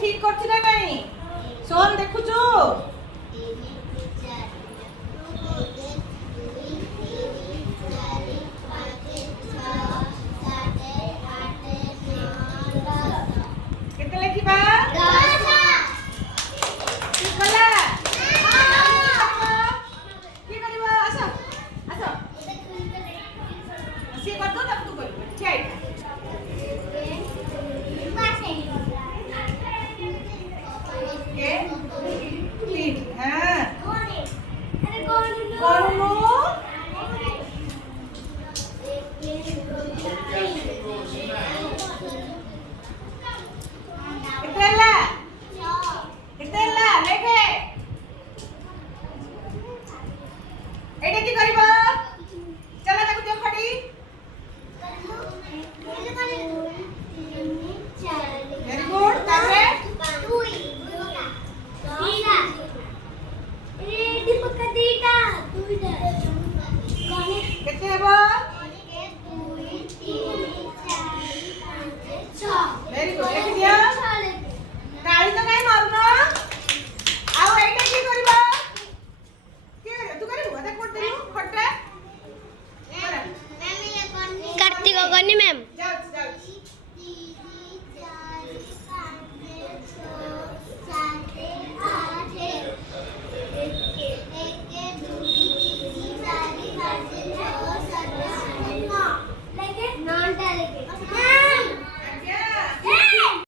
ठीक करछि ना नहीं सोन देखुछु केते लेखिबा ठीक कला की करबा आसा आसा से कर दो तब तू कर ठीक के ठीक हां कौन कितला कितला लेके एडे की करबा चला ताको दियो खड़ी वेरी गुड तारे केते हेबो वेरी गुड लिख दिया ताली तो नहीं मारना आओ एटा की करबा के तू करबो देख कोड देबो खट्टा कार्तिक गनी मैम जा